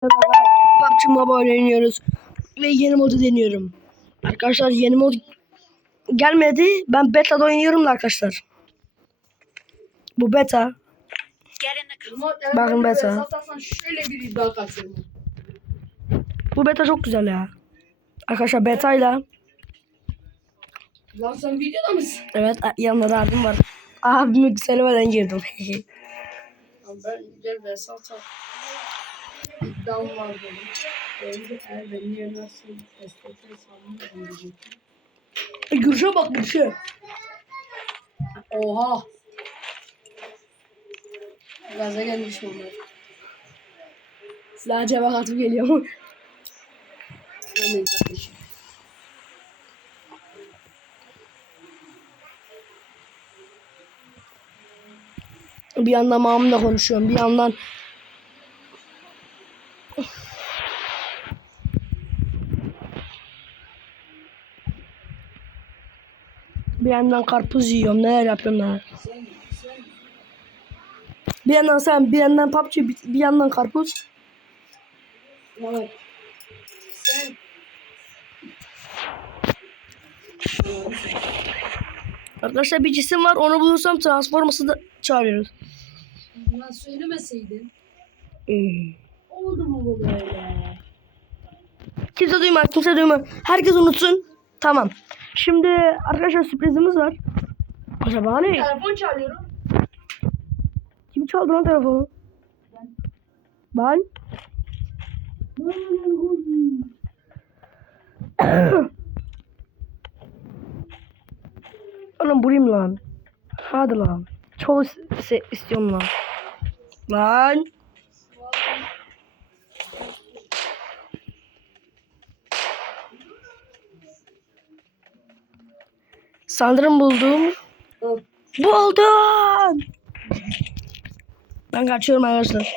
PUBG Mobile oynuyoruz. Ve yeni modu deniyorum. Arkadaşlar yeni mod gelmedi. Ben beta'da oynuyorum da arkadaşlar. Bu beta. Bakın beta. Satarsan şöyle bir iddia kaçırma. Bu beta çok güzel ya. Arkadaşlar betayla. Lan sen videoda mısın? Evet yanında da abim var. Abimi söylemeden girdim. Lan ben gel ve satar. İddiam var benim. Benim de eğer beni yenersin. Destekler sanmıyorum diyecektim. e, Gürşe bak Gürşe. Oha. Gaza gelmiş onlar. Silah cevap atıp geliyor. Öyle kardeşim. bir yandan mamamla konuşuyorum. Bir yandan Bir yandan karpuz yiyorum. Neler yapıyorum neler. Bir yandan sen, bir yandan PUBG, bir, yandan karpuz. Evet. Sen Arkadaşlar bir cisim var. Onu bulursam Transformers'ı da çağırıyoruz. buna söylemeseydin. Hmm. Oldu mu bu böyle? Kimse duymaz, kimse duymaz. Herkes unutsun. Tamam. Şimdi arkadaşlar sürprizimiz var. Acaba ne? Telefon çalıyorum. Kim çaldı lan telefonu? Ben. Oğlum bulayım lan. Hadi lan. Çok istiyorum lan. Lan. Sanırım buldum. Buldum. Ben kaçıyorum arkadaşlar.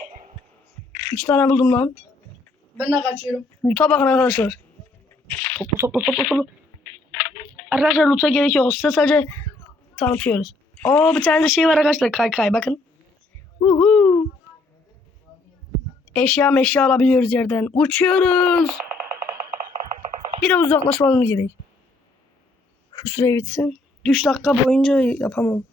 İki tane buldum lan. Ben de kaçıyorum. Loot'a bakın arkadaşlar. Topla topla topla topla. Arkadaşlar loot'a gerek yok. Size sadece tanıtıyoruz. Oo bir tane de şey var arkadaşlar kay kay bakın. Uhu. Eşya meşya alabiliyoruz yerden. Uçuyoruz. Biraz uzaklaşmamız gerek. Şu süre bitsin. 3 dakika boyunca yapamam.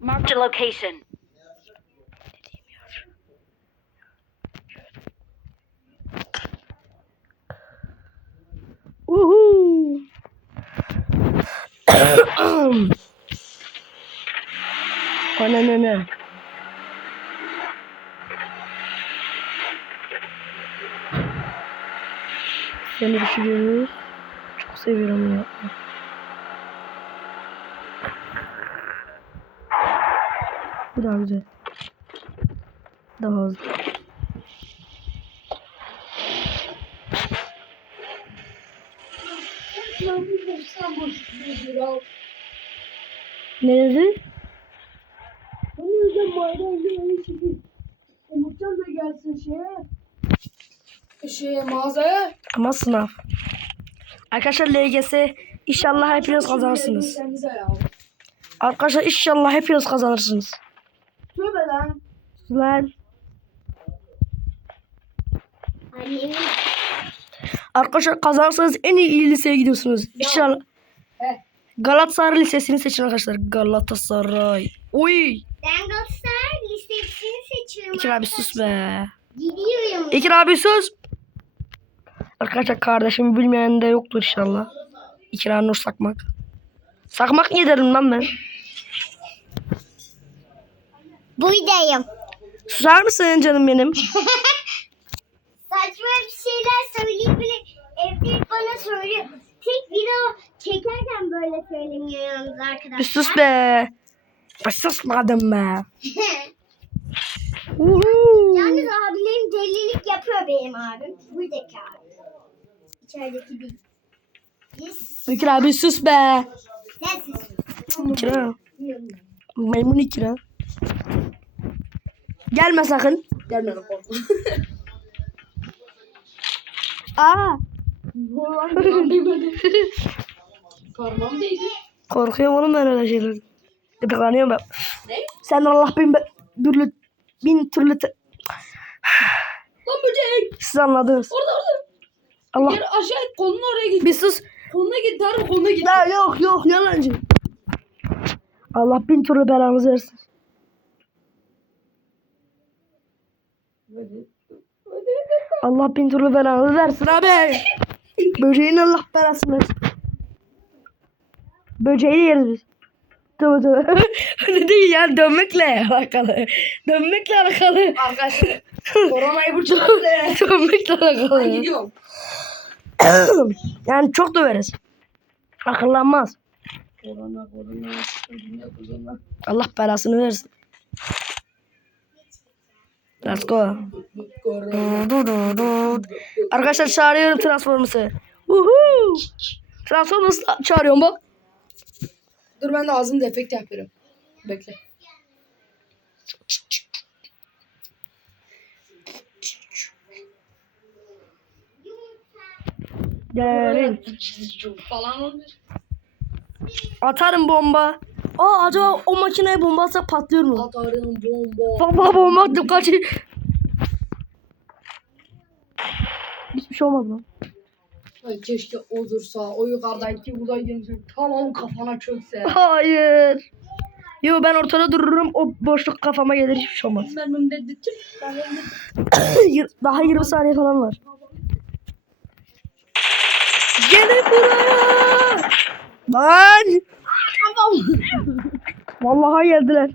Marked a location. Uhu. Ne? Seni düşürüyoruz. Çok seviyorum ya. Bu daha güzel. Daha hızlı. Ne dedi? Yüzden. Umutcan da gelsin şeye. Şeye mağazaya. Ama sınav. Arkadaşlar LGS inşallah hepiniz kazanırsınız. Arkadaşlar inşallah hepiniz kazanırsınız. Tövbe lan. Lan. Arkadaşlar kazanırsanız en iyi, iyi liseye gidiyorsunuz. İnşallah. He. Galatasaray Lisesi'ni seçin arkadaşlar. Galatasaray. Uy. Listesini seçiyorum. İkir abi sus be. Gidiyorum. İkir abi sus. Arkadaşlar kardeşimi bilmeyen de yoktur inşallah. İkra Nur Sakmak. Sakmak niye derim lan ben? Buradayım. Susar mısın canım benim? Saçma bir şeyler söyleyip bile evde bana söylüyor. Tek video çekerken böyle söylemiyor yalnız Bir arkadaşlar. sus be. Bir susmadım be. Yalnız abilerim delilik yapıyor benim abim. Buradaki abi. İçerideki değil. Yes. İkir abi sus be. Sensin. İkra. Bilmiyorum. Maymun ikra. Gelme sakın. Gelme lan korkma. Aa. Parmağım değdi. Korkuyorum oğlum ben öyle şeyler. Gıdıklanıyorum ben. Ne? Sen Allah bin, türlü, bin türlü... te- Lan böcek. Siz anladınız. Orada orada. Allah. Gel aşağı kolun oraya git. Bir sus. Koluna git Tarık koluna git. Ya yok yok yalancı. Allah bin türlü belanızı versin. Allah bin türlü belanızı versin abi. Böceğin Allah belasını versin. Böceği yeriz biz. Tabii tabii. Öyle değil yani dönmekle alakalı. Dönmekle alakalı. Arkadaşlar koronayı bu çıkarttı. dönmekle Ben alakalı. gidiyorum. yani çok döveriz. Akıllanmaz. Korona korona. Allah belasını versin. Let's go. Arkadaşlar çağırıyorum Transformers'ı. Woohoo! Transformers'ı çağırıyorum bak. Dur ben de ağzımda efekt yapıyorum. Bekle. Gelin. Falan olmuş. Atarım bomba. Aa acaba o makineye bomba atsak patlıyor mu? Atarım bomba. Baba bomba attım kaç. Hiçbir şey olmadı lan. Ay keşke o dursa. O yukarıdaki buradan gelirse tamam kafana çökse. Hayır. Yo ben ortada dururum o boşluk kafama gelir hiçbir şey olmaz. Ben Yir- Daha 20 saniye falan var. Gelin buraya. Lan. Vallahi geldiler.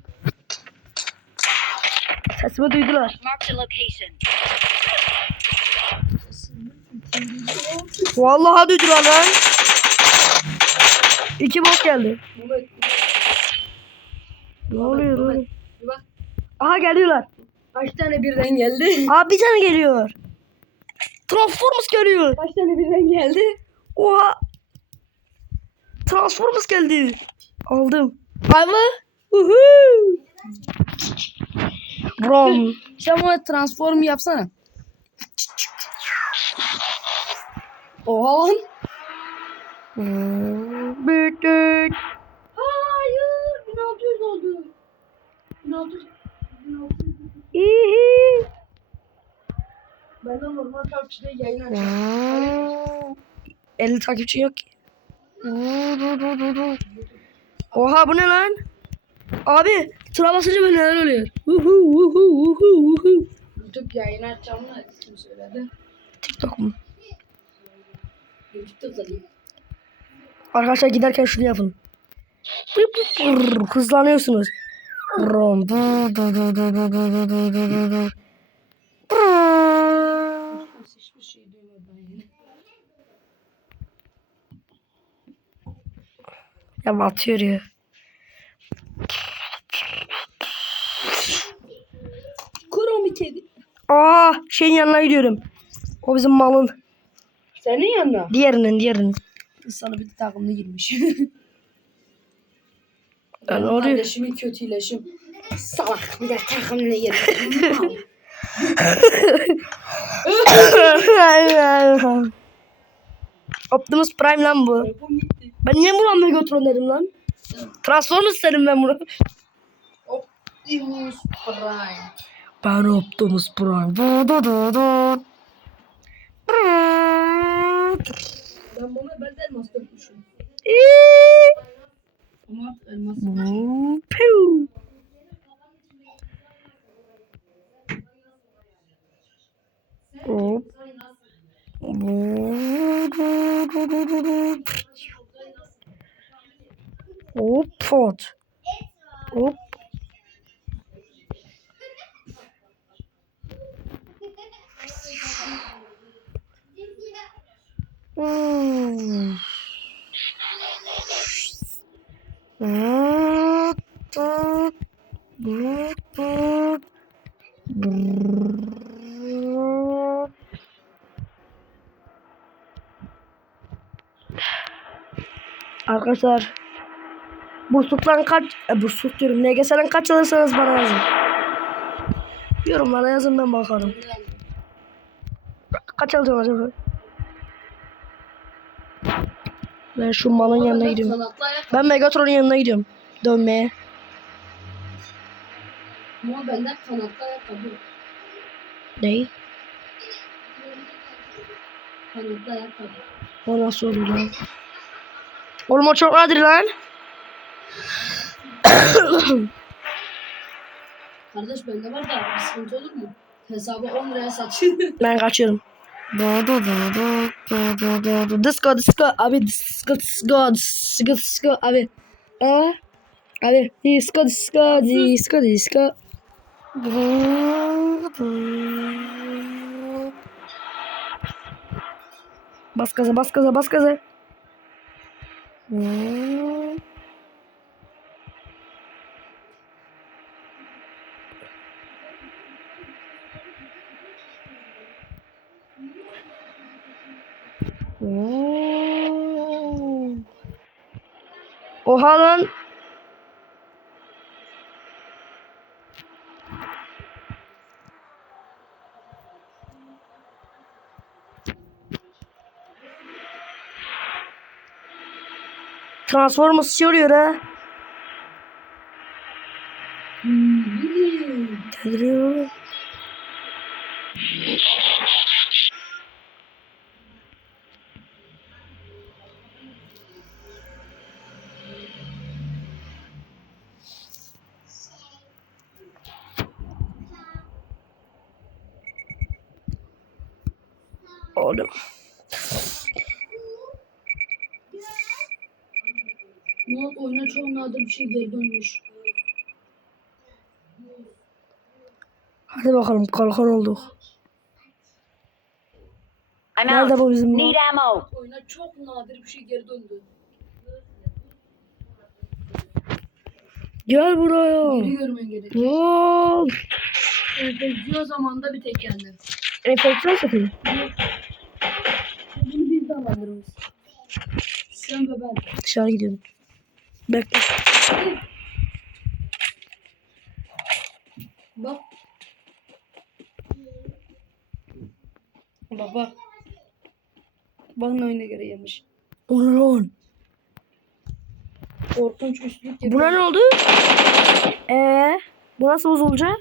Sesimi duydular. Marked a location. Vallahi duydular lan. İki bot geldi. Mehmet, Ne oluyor Mehmet, oğlum? bir bak. Aha geliyorlar. Kaç tane birden geldi? Abi bir tane geliyor. Transformers geliyor. Kaç tane birden geldi? Oha. Transformers geldi. Aldım. Ayva. Uhu. Rom. Sen bana transform yapsana. Oha lan. Büyüdük. Hayır. 1600 oldu. 1600. 1600. İyi. Ben de normal takipçide yayın açıyorum. 50 takipçi yok ki. Oha bu ne lan? Abi tıra basınca böyle neler oluyor? Uhu uhu uhu uhu. YouTube yayın açacağımı kim söyledi? TikTok mu? Arkadaşlar giderken şunu yapın. Hızlanıyorsunuz. Şey. Ya batıyor ya. Kromi kedi. Aa şeyin yanına gidiyorum. O bizim malın. Senin yanına. Diğerinin diğerinin. Sana bir takımda girmiş. Ya ne Benim oluyor? Kardeşimin kötüleşim. Salak bir de takımına girmiş. Optimus Prime lan bu. Ben niye bunu Megatron dedim lan? Transformers dedim ben bunu. Optimus Prime. Ben Optimus Prime. Du, du, du, du. Ben bunu ben de elmas dökmüşüm. İyi. Ama elmas. Piu. Hop. Hop pot. Hop. Hmm. Arkadaşlar Bursluk'tan kaç e, Bursluk diyorum NGS'den kaç alırsanız bana yazın. Yorumlara yazın ben bakarım. Kaç alacağım acaba? Ben şu malın yanına gidiyorum. Ben Megatron'un yanına gidiyorum. Dönmeye. ama benden kanatlı ayakkabı. Ney? Kanatlı ayakkabı. O nasıl olur lan? Oğlum o çok nadir lan. Kardeş bende var da bir sıkıntı olur mu? Hesabı 10 liraya satayım. Ben kaçıyorum. Disco disco abi disco disco disco disco abi. Aa, abi disco disco disco disco. Bas gaza bas gaza bas gaza. Oha lan. Transformers çağırıyor ha. Deliriyor. Çok nadir bir şey geri dönmüş. Hadi bakalım kalkan olduk. I'm Nerede out. bu bizim? Need ammo. Oyuna çok nadir bir şey geri döndü. Gel buraya. Geri görmen gerek. Wow. Enfeksiyon zamanında bir tek yendi. Enfeksiyon satayım. Bunu biz de alabiliriz. Sen ve ben. Dışarı gidiyorum. Bekle. Bak. Baba. Bak ne oyuna göre yemiş. O ne lan? Korkunç üstlük yapıyor. Buna ne oldu? Ee, bu nasıl bozulacak?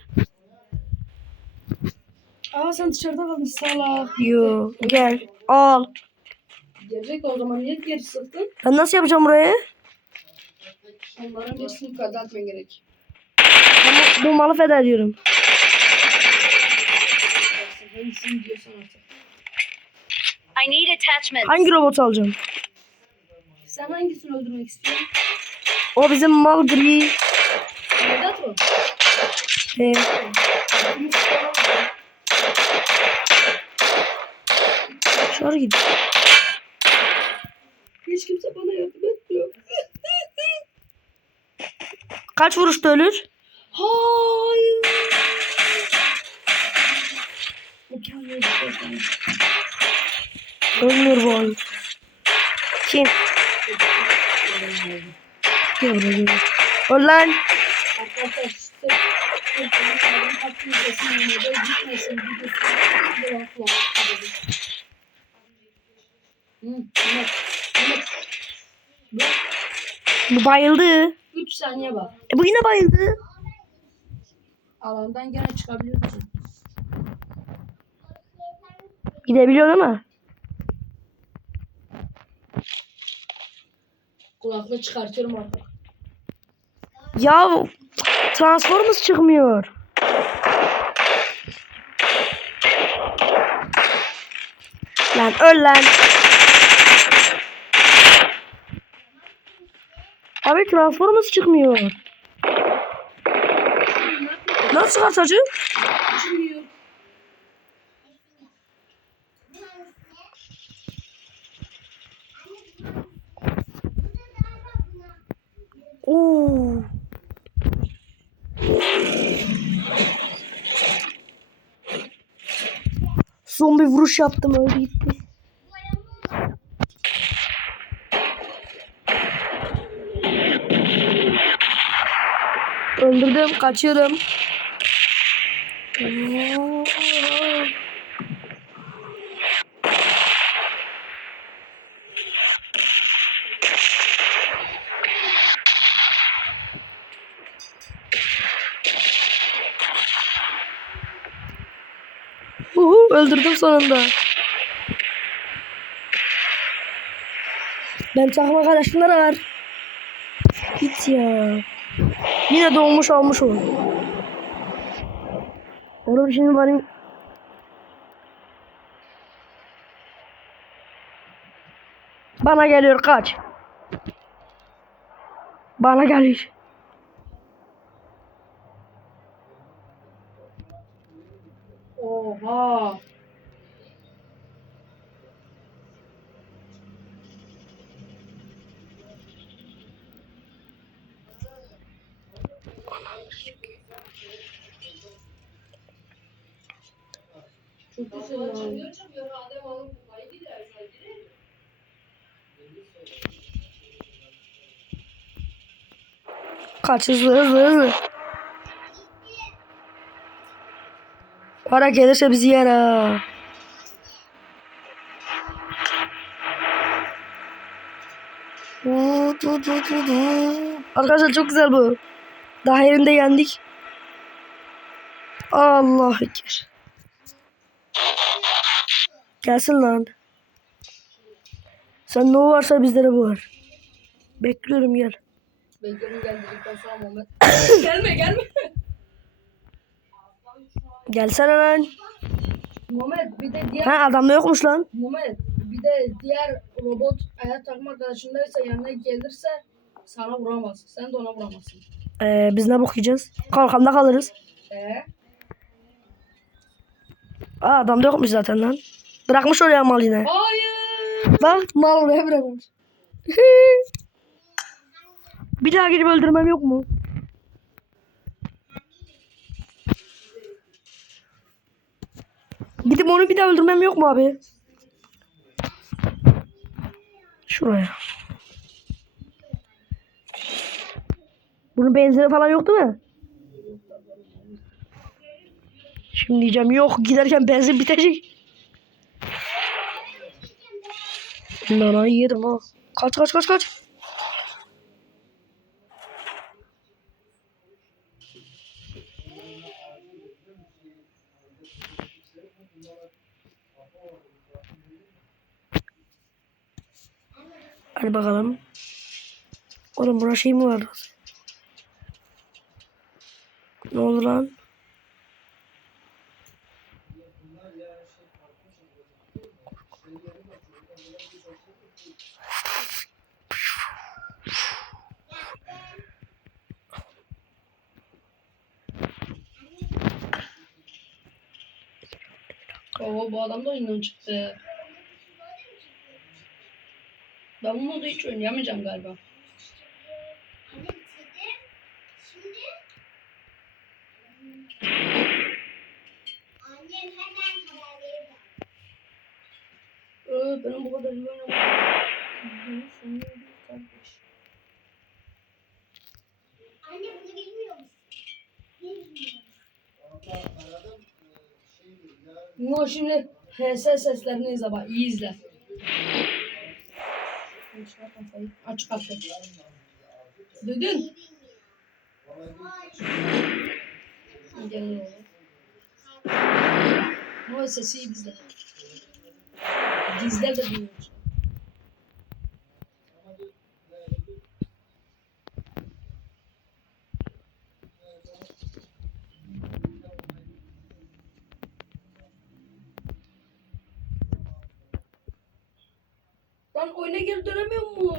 Aa sen dışarıda kaldın salak. Yo, gel. Al. Gelecek o zaman niye geri sıktın? Ben nasıl yapacağım burayı? Onların hepsini feda etmen gerek. Ben bu, malı feda ediyorum. Hangisini diyorsan artık. I need attachments. Hangi robotu alacağım? Sen hangisini öldürmek istiyorsun? O bizim mal gri. Megatron. Ee, dışarı git. Hiç kimse bana yardım Kaç vuruşta ölür? Hayır. Ölmüyor bu oyun. Kim? Gel buraya gel. Öl lan. Arkadaşlar sırf sırf benim adım hakkını kesin oynadı. Gitmesin videosu. Bir laf laf. Hı, evet. Evet. Bak, Bu bayıldı. 3 saniye bak. E, bu yine bayıldı. Alandan gene çıkabiliyorsun. Gidebiliyor değil mi? Kulaklığı çıkartıyorum artık. Ya Transformers çıkmıyor. Lan öl lan. Abi Transformers çıkmıyor. Nasıl çıkartacağım? Çıkmıyor. Oo. Son bir vuruş yaptım öyle gitti. Öldürdüm, kaçıyorum. Uhu, öldürdüm sonunda. Ben takım arkadaşımda da var. Git ya. Yine doğmuş olmuş o. Oğlum şimdi benim... Bana geliyor kaç. Bana geliyor. Oha. Çok güzel lan. Kaç hızlı hızlı hızlı. Para gelirse bizi yer ha. Arkadaşlar çok güzel bu. Daha yerinde yendik. Allah ekber. Gelsin lan. Sen ne varsa bizde de bu var. Bekliyorum gel. Sonra Muhammed. gelme gelme. Gelsene lan. Muhammed bir de diğer Ha adamda yokmuş lan. Muhammed bir de diğer robot ayak takma arkadaşındaysa yanına gelirse sana vuramaz. Sen de ona vuramazsın. Ee, biz ne bok yiyeceğiz? Kalkanda kalırız. Ee? Aa adamda yokmuş zaten lan. Bırakmış oraya mal yine. Hayır. Bak mal oraya bırakmış. bir daha gidip öldürmem yok mu? Gidip onu bir daha öldürmem yok mu abi? Şuraya. Bunun benzeri falan yok değil mi? Şimdi diyeceğim yok giderken benzin bitecek. Nana yerim ha. Kaç kaç kaç kaç. Hadi bakalım. Oğlum buna şey mi var? Ne oldu lan? Baba bu adam da oyundan çıktı. Ben bu modu hiç oynayamayacağım galiba. Ee, benim bu kadar iyi oynamam. Anne bunu bilmiyor musun? Bilmiyorum. Bunu şimdi HS seslerini izle bak iyi izle. Aç kapı. Duydun? Gel. Bu sesi iyi bizde. Gizler de duyuyor. Lan oyuna geri dönemiyor mu?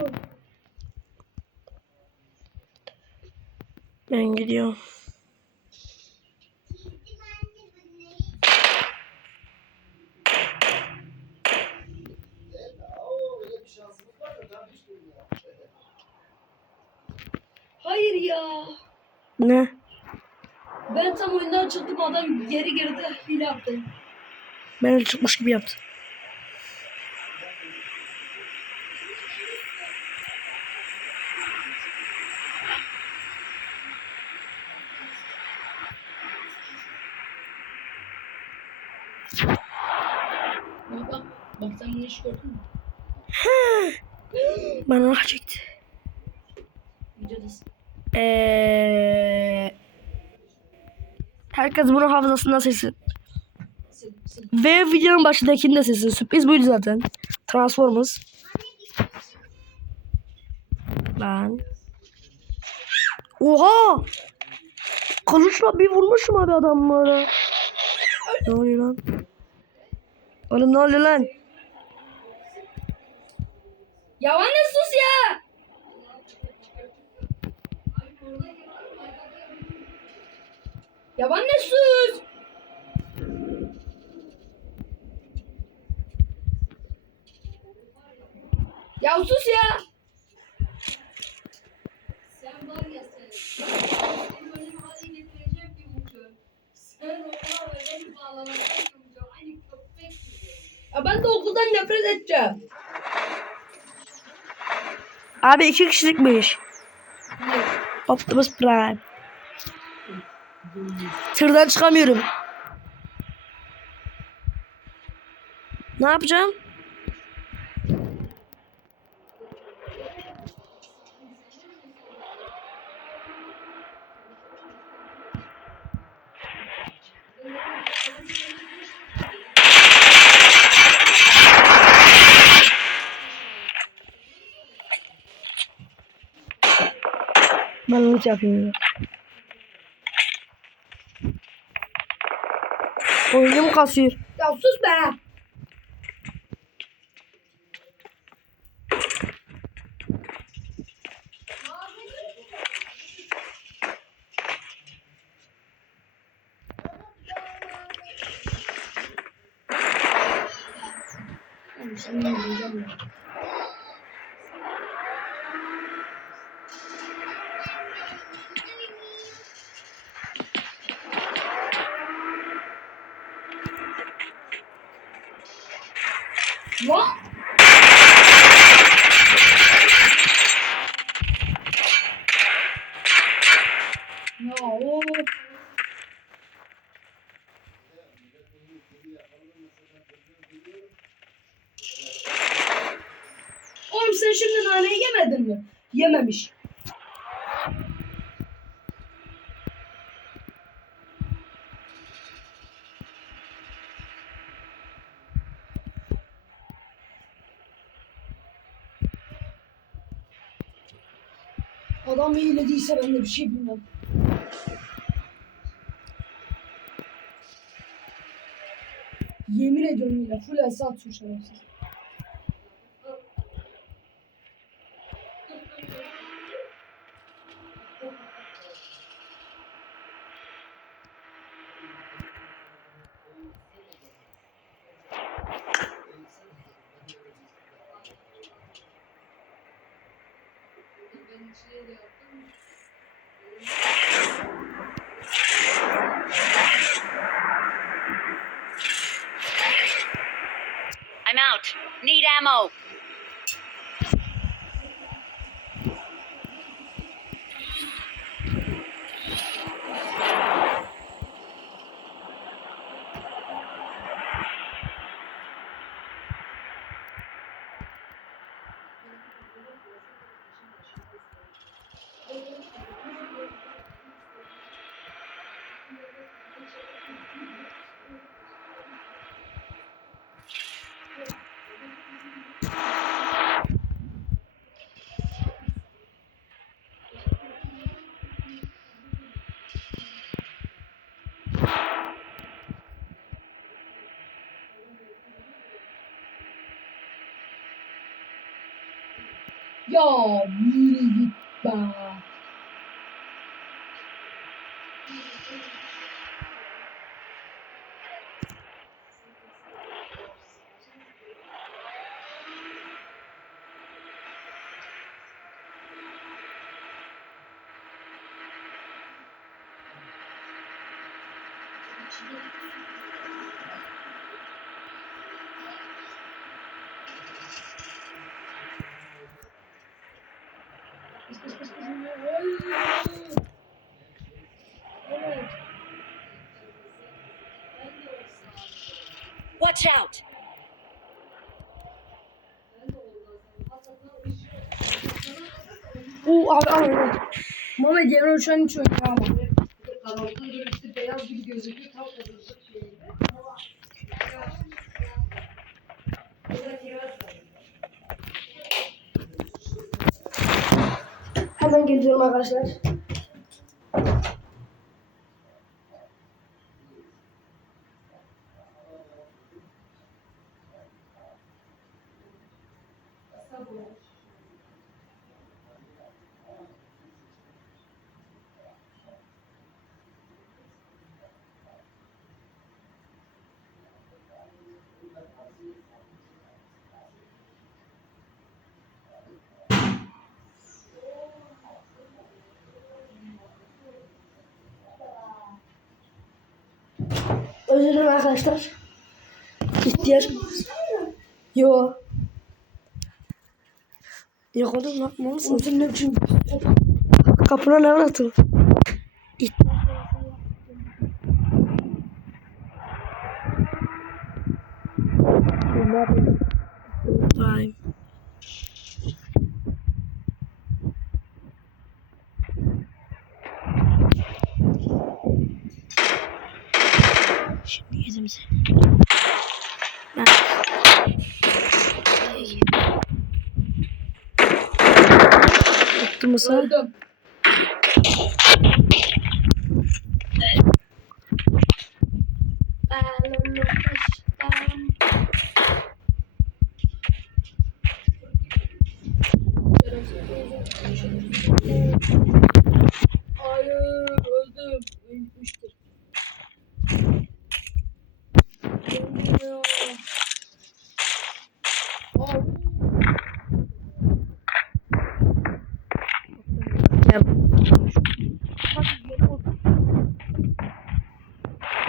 Ben gidiyorum. Hayır ya. Ne? Ben tam oyundan çıktım adam geri girdi hile yaptı. Ben çıkmış gibi yaptım. Güneş gördün mü? Bana ah çekti. Videodasın. Ee, herkes bunu hafızasında seçsin. Ve videonun başındakini de seçsin. Sürpriz buydu zaten. Transformers. Ben. Oha! Kılıçla bir vurmuşum abi adamlara. Ne oluyor lan? Oğlum ne oluyor lan? Ya anne sus ya. Ya anne sus. Ya sus ya. Sen var ya sen. Seni öyle bir hale getireceğim ki Burcu. Sen onlarla beni bağlanacaksın Burcu. Aynı köpek gibi. Ya ben de okuldan nefret edeceğim. Abi iki kişilikmiş. Optimus Prime. Tırdan çıkamıyorum. Ne yapacağım? Onu yapıyorum. Oyunum kasıyor. Ya sus be. Lan! Ya o Oğlum sen şimdi naneyi yemedin mi? Yememiş. Adam iyilediyse ben de bir şey bilmem. Yemin ediyorum yine full else atıyor şerefsiz. I'm Need ammo. Ya yürü. Watch out. Oo abi al onu. Mame Uçan hiç oynuyor abi. Hemen geliyorum arkadaşlar. Özür dilerim arkadaşlar. İhtiyar. Yo. Yok oğlum lan. Biçim? Kapına ne bıraktın? İhtiyar. Time. Şimdi yedim seni. Ben... Sen? Öldüm. Hayır öldüm. Ölmüştür. Ölmüyor. Aa,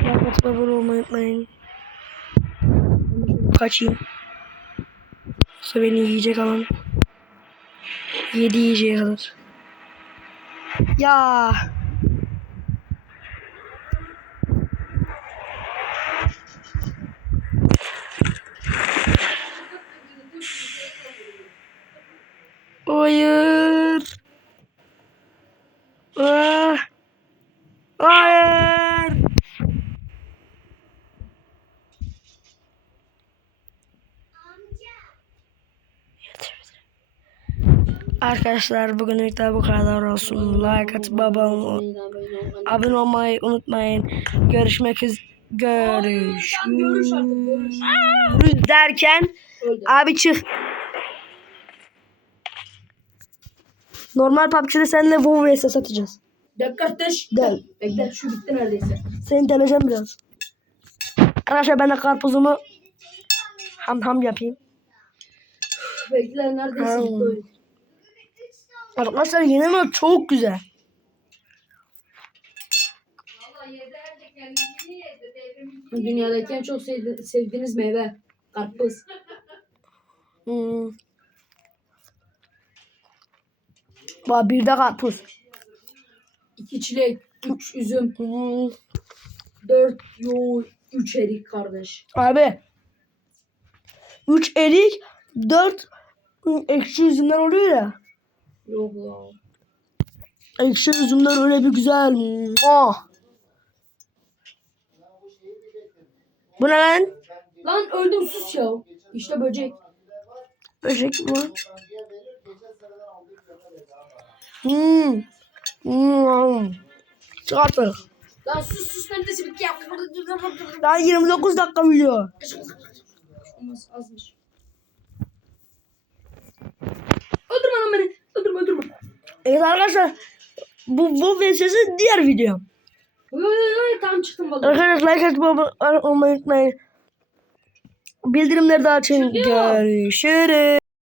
Like atmayı abone olmayı unutmayın. Kaçayım. Yoksa beni yiyecek alan. Yedi yiyeceğe kadar. Ya. Hayır. Ah. Hayır. Arkadaşlar bugünlük de bu kadar olsun. Like atıp babam abone olmayı unutmayın. Görüşmek üzere. Görüş. Görüş derken abi çık. Normal PUBG'de seninle WoW vs satacağız. Bekle kardeş. Gel. Bekle şu bitti neredeyse. Seni deneyeceğim biraz. Arkadaşlar ben de karpuzumu ham ham yapayım. Bekle neredeyse. Arkadaşlar yeni mi çok güzel. Dünyadaki en çok sevdi- sevdiğiniz meyve. Karpuz. Hmm. Bak bir de karpuz. İki çilek. Üç üzüm. Hmm. Dört yo. Üç erik kardeş. Abi. 3 erik, 4 ekşi üzümler oluyor ya. Yok lan. Ekşi üzümler öyle bir güzel. Muah. Bu ne lan? Lan öldüm sus ya. İşte böcek. Böcek mi? var? Hmm. Hmm. Çıkarttık. Lan sus sus neredeyse bitti ya. Daha 29 dakika video. Olmaz azmış. Öldürme lan beni. Öldürme öldürme. Evet arkadaşlar. Bu, bu VS'si diğer video. Oy oy oy tam çıktım vallahi. Arkadaşlar like olmayı unutmayın. Bildirimleri de açın. Görüşürüz.